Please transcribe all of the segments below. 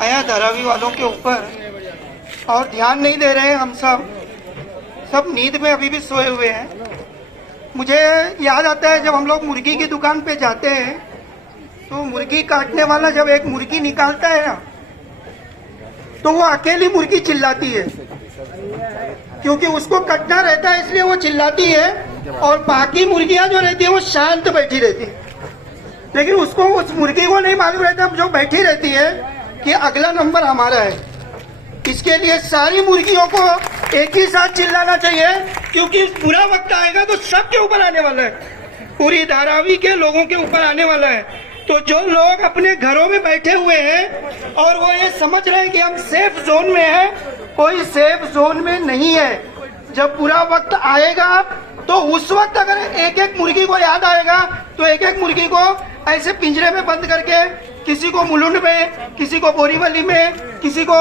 आया धारावी वालों के ऊपर और ध्यान नहीं दे रहे हैं। हम सब नींद में अभी भी सोए हुए हैं। मुझे याद आता है जब हम लोग मुर्गी की दुकान पे जाते हैं तो मुर्गी काटने वाला जब एक मुर्गी निकालता है ना तो वो अकेली मुर्गी चिल्लाती है, क्योंकि उसको कटना रहता है इसलिए वो चिल्लाती है, और बाकी मुर्गियां जो रहती है वो शांत बैठी रहती है। लेकिन उसको, उस मुर्गी को नहीं मालूम रहता जो बैठी रहती है कि अगला नंबर हमारा है। इसके लिए सारी मुर्गियों को एक ही साथ चिल्लाना चाहिए, क्योंकि बुरा वक्त आएगा तो सबके ऊपर आने वाला है, पूरी धारावी के लोगों के ऊपर आने वाला है। तो जो लोग अपने घरों में बैठे हुए हैं और वो ये समझ रहे हैं कि हम सेफ जोन में हैं, कोई सेफ जोन में नहीं है। जब बुरा वक्त आएगा तो उस वक्त अगर एक एक मुर्गी को याद आएगा तो एक एक मुर्गी को ऐसे पिंजरे में बंद करके किसी को मुलुंड में, किसी को बोरीवली में, किसी को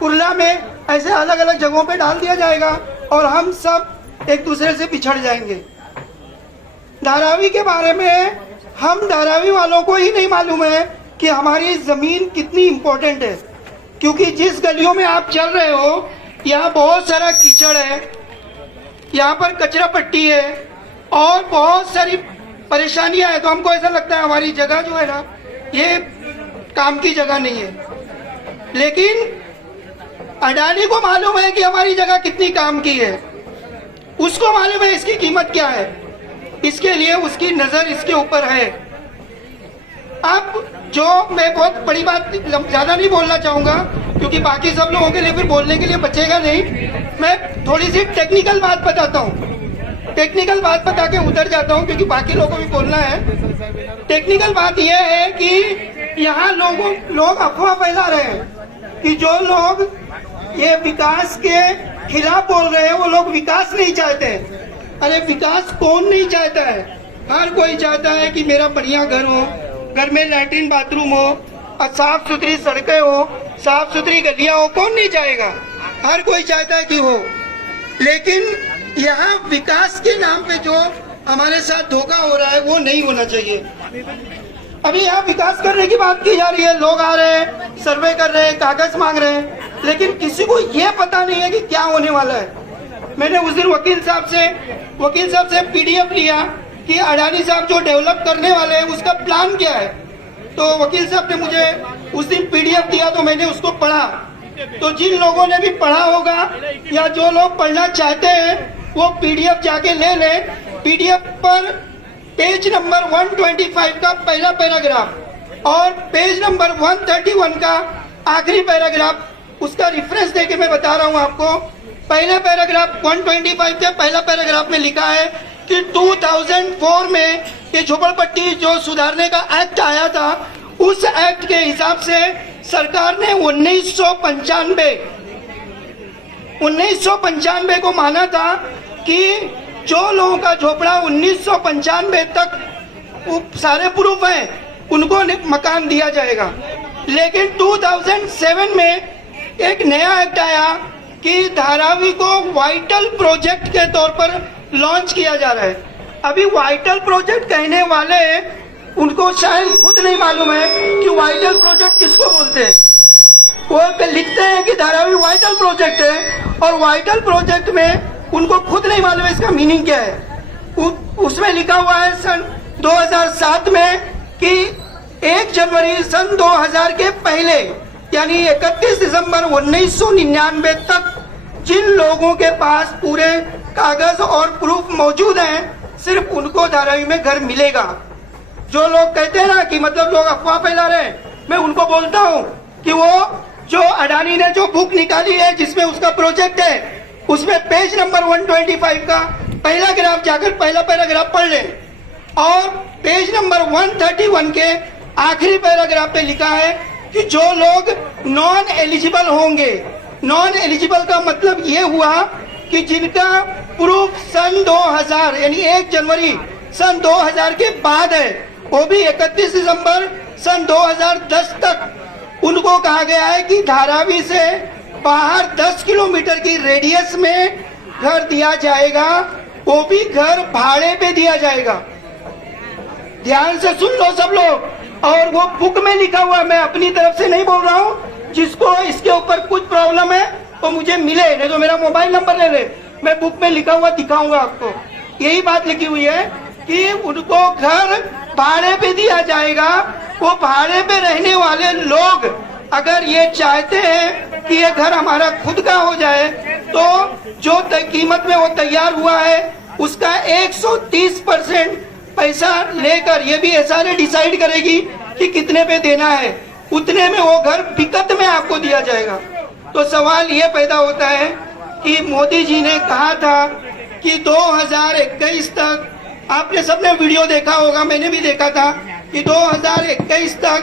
कुर्ला में, ऐसे अलग अलग जगहों पे डाल दिया जाएगा और हम सब एक दूसरे से पिछड़ जाएंगे। धारावी के बारे में हम धारावी वालों को ही नहीं मालूम है कि हमारी जमीन कितनी इम्पोर्टेंट है, क्योंकि जिस गलियों में आप चल रहे हो यहाँ बहुत सारा कीचड़ है, यहाँ पर कचरा पट्टी है और बहुत सारी परेशानियां हैं। तो हमको ऐसा लगता है हमारी जगह जो है ना ये काम की जगह नहीं है। लेकिन अडानी को मालूम है कि हमारी जगह कितनी काम की है, उसको मालूम है इसकी कीमत क्या है, इसके लिए उसकी नजर इसके ऊपर है। अब जो मैं बहुत बड़ी बात ज्यादा नहीं बोलना चाहूंगा क्योंकि बाकी सब लोगों के लिए फिर बोलने के लिए बचेगा नहीं। मैं थोड़ी सी टेक्निकल बात बताता हूँ, टेक्निकल बात बता के उधर जाता हूँ क्योंकि बाकी लोगों को भी बोलना है। टेक्निकल बात यह है कि यहाँ लोग अफवाह फैला रहे हैं कि जो लोग ये विकास के खिलाफ बोल रहे हैं वो लोग विकास नहीं चाहते। अरे विकास कौन नहीं चाहता है? हर कोई चाहता है कि मेरा बढ़िया घर हो, घर में लैट्रिन बाथरूम हो और साफ सुथरी सड़कें हो, साफ सुथरी गलियां हो। कौन नहीं चाहेगा? हर कोई चाहता है कि हो। लेकिन यहाँ विकास के नाम पे जो हमारे साथ धोखा हो रहा है वो नहीं होना चाहिए। अभी यहाँ विकास करने की बात की जा रही है, लोग आ रहे हैं, सर्वे कर रहे हैं, कागज मांग रहे हैं, लेकिन किसी को ये पता नहीं है कि क्या होने वाला है। मैंने उस दिन वकील साहब से पीडीएफ लिया कि अडानी साहब जो डेवलप करने वाले हैं उसका प्लान क्या है। तो वकील साहब ने मुझे उस दिन पीडीएफ दिया तो मैंने उसको पढ़ा। तो जिन लोगों ने भी पढ़ा होगा या जो लोग पढ़ना चाहते हैं वो पीडीएफ जाके ले लें। पीडीएफ पर पेज नंबर 125 का पहला पैराग्राफ और पेज नंबर 131 का आखिरी पैराग्राफ, उसका रेफरेंस देके मैं बता रहा हूँ आपको। पहले पैराग्राफ 125 के पहला पैराग्राफ में लिखा है कि 2004 में ये झोपड़पट्टी जो सुधारने का एक्ट आया था, उस एक्ट के हिसाब से सरकार ने 1995 को माना था कि जो लोगों का झोपड़ा 1995 तक सारे प्रूफ हैं उनको मकान दिया जाएगा। लेकिन 2007 में एक नया एक्ट आया कि धारावी को वाइटल प्रोजेक्ट के तौर पर लॉन्च किया जा रहा है। अभी वाइटल प्रोजेक्ट कहने वाले उनको शायद खुद नहीं मालूम है कि वाइटल प्रोजेक्ट किसको बोलते हैं। वो लिखते हैं कि धारावी वाइटल प्रोजेक्ट है और वाइटल प्रोजेक्ट में उनको खुद नहीं मालूम है इसका मीनिंग क्या है। उसमें लिखा हुआ है सन 2007 में कि 1 जनवरी सन 2000 के पहले यानी 31 दिसंबर 1999 तक जिन लोगों के पास पूरे कागज और प्रूफ मौजूद हैं सिर्फ उनको धारावी में घर मिलेगा। जो लोग कहते हैं ना कि मतलब लोग अफवाह फैला रहे हैं, मैं उनको बोलता हूं कि वो जो अडानी ने जो बुक निकाली है जिसमें उसका प्रोजेक्ट है उसमें पेज नंबर 125 का पहला ग्राफ जाकर पहला पैराग्राफ पढ़ लें और पेज नंबर 131 के आखिरी पैराग्राफ पे लिखा है कि जो लोग नॉन एलिजिबल होंगे, नॉन एलिजिबल का मतलब ये हुआ कि जिनका प्रूफ सन 2000 यानी 1 जनवरी सन 2000 के बाद है, वो भी 31 दिसंबर सन 2010 तक उनको कहा गया है कि धारावी से बाहर 10 किलोमीटर की रेडियस में घर दिया जाएगा, वो भी घर भाड़े पे दिया जाएगा। ध्यान से सुन लो सब लोग, और वो बुक में लिखा हुआ है, मैं अपनी तरफ से नहीं बोल रहा हूँ। जिसको इसके ऊपर कुछ प्रॉब्लम है वो मुझे मिले, नहीं तो मेरा मोबाइल नंबर ले ले, मैं बुक में लिखा हुआ दिखाऊंगा आपको। यही बात लिखी हुई है कि उनको घर भाड़े पे दिया जाएगा। वो भाड़े पे रहने वाले लोग अगर ये चाहते हैं कि ये घर हमारा खुद का हो जाए, तो जो कीमत में वो तैयार हुआ है उसका 130% पैसा लेकर, ये भी एसआरए डिसाइड करेगी कि कितने पे देना है, उतने में वो घर बिकत में आपको दिया जाएगा। तो सवाल ये पैदा होता है कि मोदी जी ने कहा था कि 2021 तक, आपने सबने वीडियो देखा होगा, मैंने भी देखा था कि 2021 तक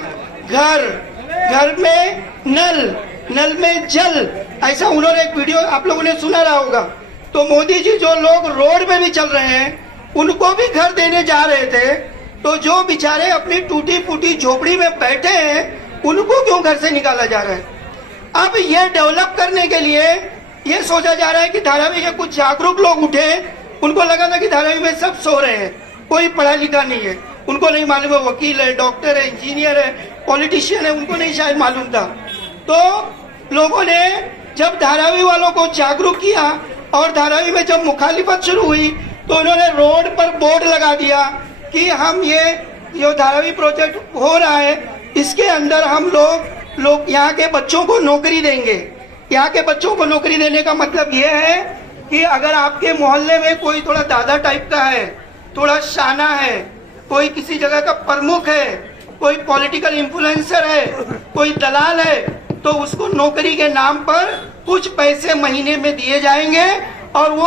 घर में नल में जल, ऐसा उन्होंने एक वीडियो आप लोगों ने सुना रहा होगा। तो मोदी जी जो लोग रोड पे भी चल रहे हैं उनको भी घर देने जा रहे थे, तो जो बेचारे अपनी टूटी फूटी झोपड़ी में बैठे हैं उनको क्यों घर से निकाला जा रहा है? अब ये डेवलप करने के लिए ये सोचा जा रहा है कि धारावी के कुछ जागरूक लोग उठे, उनको लगा था कि धारावी में सब सो रहे हैं, कोई पढ़ा लिखा नहीं है, उनको नहीं मालूम है वकील है, डॉक्टर है, इंजीनियर है, पॉलिटिशियन है, उनको नहीं शायद मालूम था। तो लोगों ने जब धारावी वालों को जागरूक किया और धारावी में जब मुखालिफत शुरू हुई तो उन्होंने रोड पर बोर्ड लगा दिया कि हम ये जो धारावी प्रोजेक्ट हो रहा है इसके अंदर हम लोग यहाँ के बच्चों को नौकरी देंगे। यहाँ के बच्चों को नौकरी देने का मतलब ये है कि अगर आपके मोहल्ले में कोई थोड़ा दादा टाइप का है, थोड़ा शाना है, कोई किसी जगह का प्रमुख है, कोई पॉलिटिकल इन्फ्लुएंसर है, कोई दलाल है, तो उसको नौकरी के नाम पर कुछ पैसे महीने में दिए जाएंगे और वो